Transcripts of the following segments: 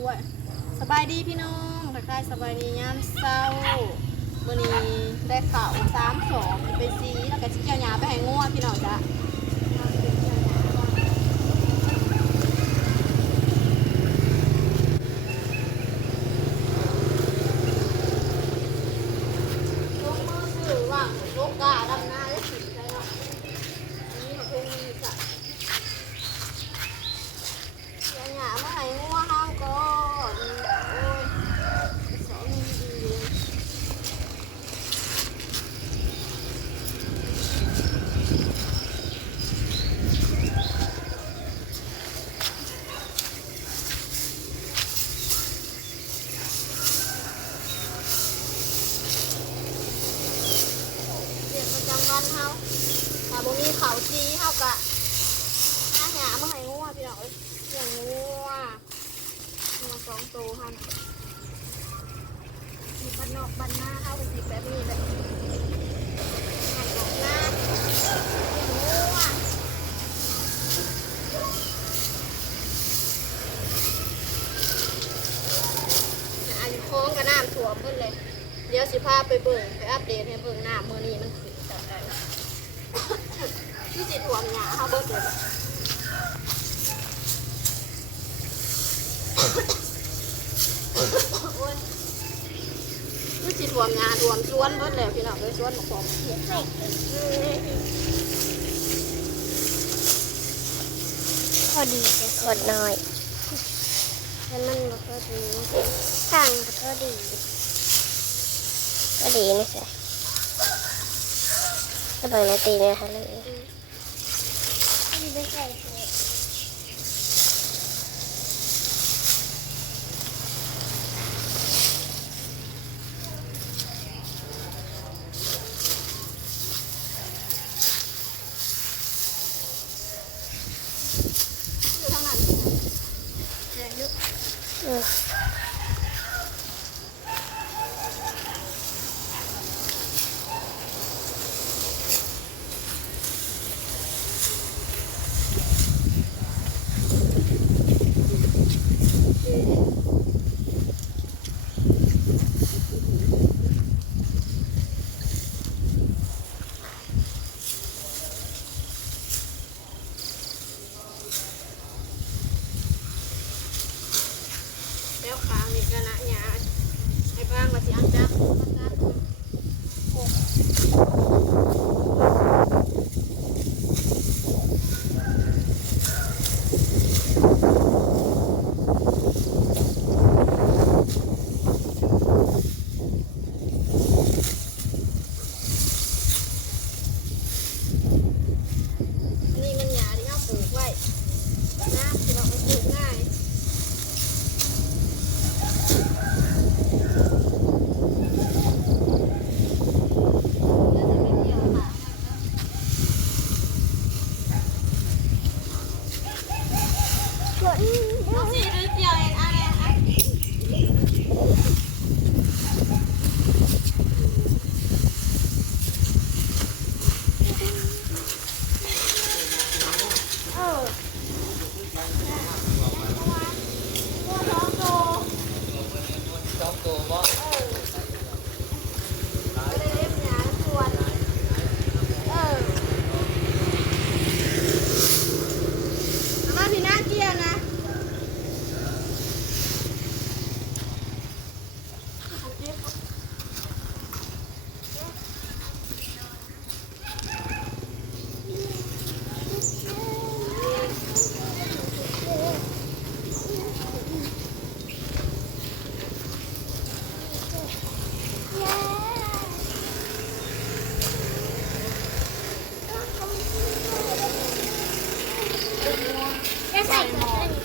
กล้วยสบายดีพี่น้องทักทายสบายดียามเช้าวันนี้ได้ข่าวสามสองไปซีแล้วก็ชิเกียวหยาไปให้งัวพี่น้องจ้ะลงมือซื้อว่างลูกกาดำนาแล้วสิได้เนาะอันนี้เขาคงมีจ้ะ อย่าหยามาให้งัวห้ามก่อนโอ้ยสอนดีๆเลยเรียนประจำวันเฮาถ้าบ่มีเขาวจีเฮากะหาหยามาให้งัวพี่น้องเอ้ย อย่างงัวงัวส อนมีบ้านนอกบ้านหน้าเข้าไปสิแบบนี้แบบหันออกหน้าอย่างงัวอายุโค้งกับน้ำถ่วมเพิ่นเลย เดี๋ยวสิพาไปเบิ่งไปอัปเดตให้เบิ่งน้ำมือนี้มันขึ้นจากไหนที่สิถ่วมหยาเฮาเบิดเลย นี่สิร วมงานรวมชวนเบิดแล้วพี่น้องเลยชวนมาผมพอดีจะกดน้อยแต่มันบ่พอดีทางก็ดีพอดีนี่สิก็เปิดนาตีเนี่ยค่ะเลยไม่ใส่เสื้อ อยู่ทางนั้นแรงเยอะ อืม แล้วขางนี่ก็นะหยาไอ้บ้างมาสิอันจับมันจับโอ้อันนี้มันหยาที่เขาปลูกไว้นะที่เราปลูกง่าย กด น้องสีหรือเจียวเองอะไรคะ เออ สอง ตัวบ่ไม่ได้เล็บหยาส่วนเออเอามาพี่น้าเจียวนะจะใส่กดอันนี้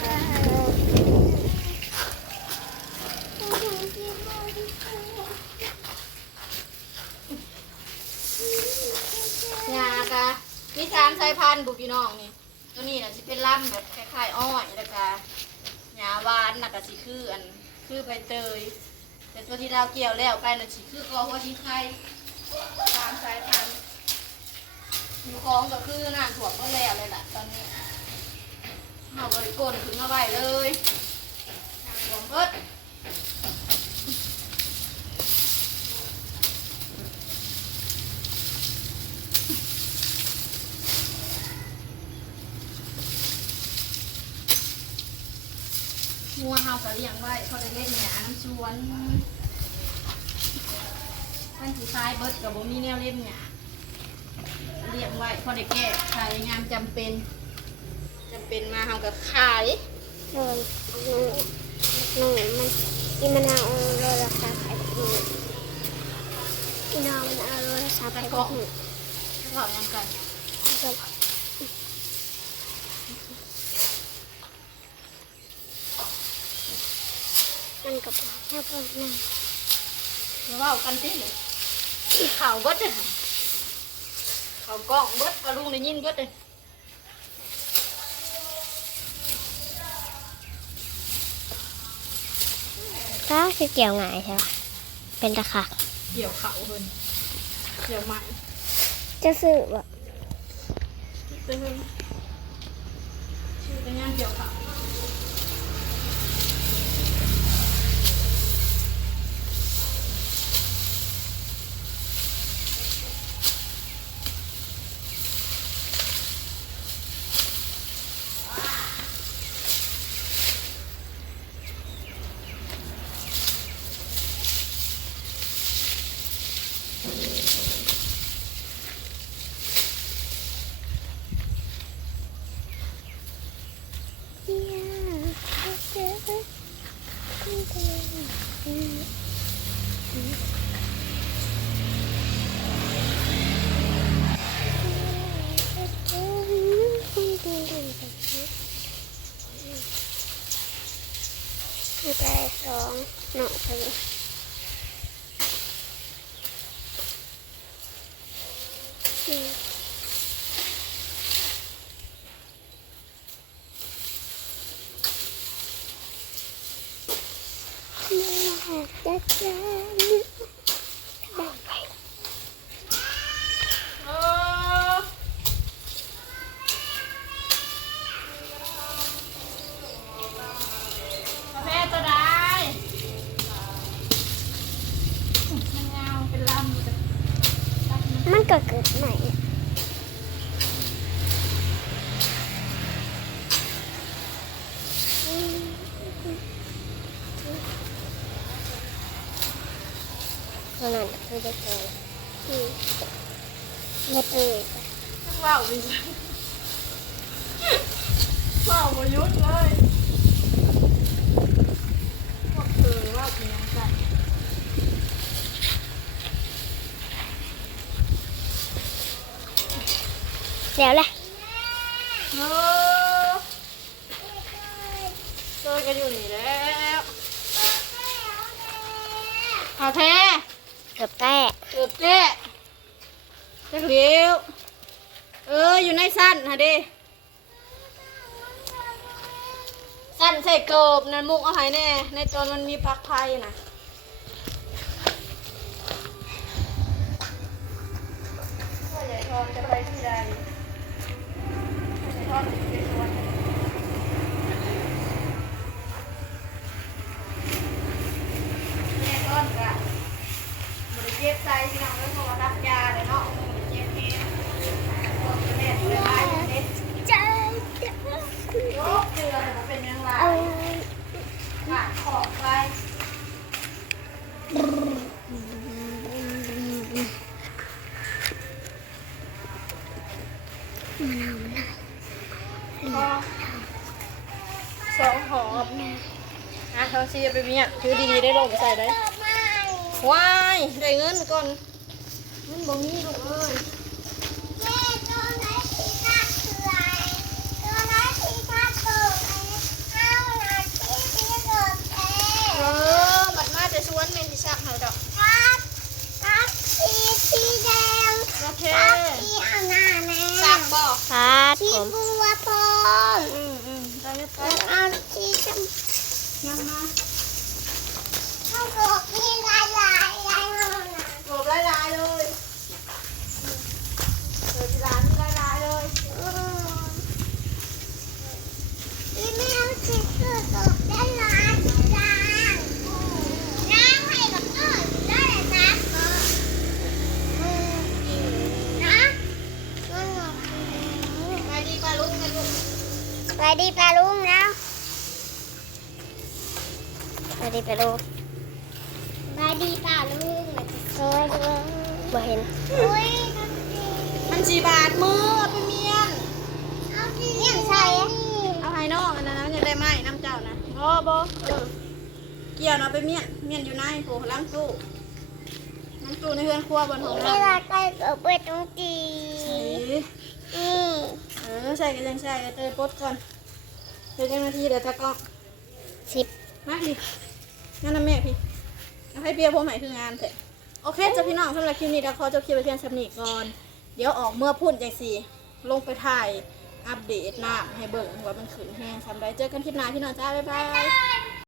เออ หยากะมีสามสายพั น่องนี่ตัวนี้น่ะสิเป็นล่ำแบบคล้ายๆอ้อยแล้วก็หยาหวานน่ะก็สิคืออันคือใบเตย แต่ตัวที่ดาเกี่ยวแล้วไปน่ะสิคือกอหัวชีไทยสามสายพันธุ์อยู่คลองก็คือน้ำถ่วมก็แล้วเลยล่ะตอนนี้เอาบริโกนขึ้นมาไว้เลยหวงเพิด งัวเฮาก็เลี้ยงไว้เขาได้เล่นหยาน้ำชวนท่านสีซ้ายเบิดกับบ่มีแนวเล่นหยาเลี้ยงไว้พอได้แก้ขายงานจำเป็นจำเป็นมาเฮาก็ขายโดนหนูหนูมันอีมันเอาโทรศัพท์ให้หนูอีน้องมันเอาโทรศัพท์ให้หนูเล่ายังกัน มันกับแค่พวกนั้นเดี๋ยวเว่ากันติเลยข่าวเบิดเลยข่าวกล้องเบิดปลาลุงได้ยินเบิดเลยก็คือเกี่ยวง่ายใช่ปะเป็นตะขาเกี่ยวเขาเพิ่นเกี่ยวใหม่จะซื้อแบบตึ้งชื่อเป็นงานเกี่ยวเขา แต่สองหนูคืออืมจะจะแบบไป เออประเภทตัวใด มันยาเป็นลำมันมันก็เกิดใหม่อะอืมข นาดคือจะเกิดอืมเม็ดเลยต้องเล่าดิฉันเล่าประยุทธ์เลยพวกเธอเล่าเพียงกันเดี๋ยวแหละเออเจอกันอยู่นี่แล้วเอาแท้เกือบแตกเกือบแท้จะเลี้ยวเอออยู่ในสั้นฮะดิสั้นใส่เกิบนั่นมุกเอาไห้แน่ ในตอนมันมีพักไพ่นะพ่อใหญ่ทองจะไปที่ใดพ่อใหญ่ทองจะไปสวนแม่ต้นกะบริเจ็บใจที่น้องเลยเพราะว่ารับยาเลยเนาะบริเจ็บเองพ่อกับแม่ที่ไปอยู่เด็ก จะจะ โรคเดือนมันเป็นยังไง เอา ขาดขอบไป มะนาวมะนาว สองหอบอ่ะเขาเชียร์ไปเมียคือดีๆได้ลงใส่ได้ว้ายได้เงินก่อนเงินบ่มีลูกเอ้ยแม่ตัวไหนสีชาคืออะไรตัวไหนสีชาตัวไหนเอาหน่อยสีสีเกิดเอเออบัดมาจะชวนเมนสิชักให้ดอกครับ กบลายลายลยงบลายลายเลยเปิดร้านลายลายเลยอืมอีแมวคิดคือได้ลายจางน้ำให้กับต้นได้เลยนะอืมนะมัไปดีปลาลุงกัลูกไปดีปลาลุงนะ Ready, pero วัสดีบ่เห็นอุ้ยมันสีบาทมือเอาไปเมียนเอาเนี่ยใส่เอาไฮนอกอันนั้นนะมันจะได้ไหมน้ำเจ้านะบอบอเออเกี่ยวเนาะไปเมียนเมียนอยู่ในโผล้างตู้ล้างตู้ในเฮือนครัวบนของเวเราลาใกล้เปิดเปิดตรงจีใส่นี่เออใส่กันยังใส่เตยปดก่อนเดี๋ยวจังนาทีเดี๋ยวตะกล้องสิบมาดิงานน้ำแม่พี่เอาให้เบียร์พวกใหม่คืองานเถอะ โอเคจ้ะพี่น้องสำหรับคลิปนี้นะขอจบคลิปไปเพียงสำนีก่อน เดี๋ยวออกเมื่อพุ่นจังสีลงไปถ่ายอัปเดตหน้าให้เบิ่งว่ามันขืนแห้งทำไรเจอกันคลิปหน้าพี่น้องจ้าบ๊ายบาย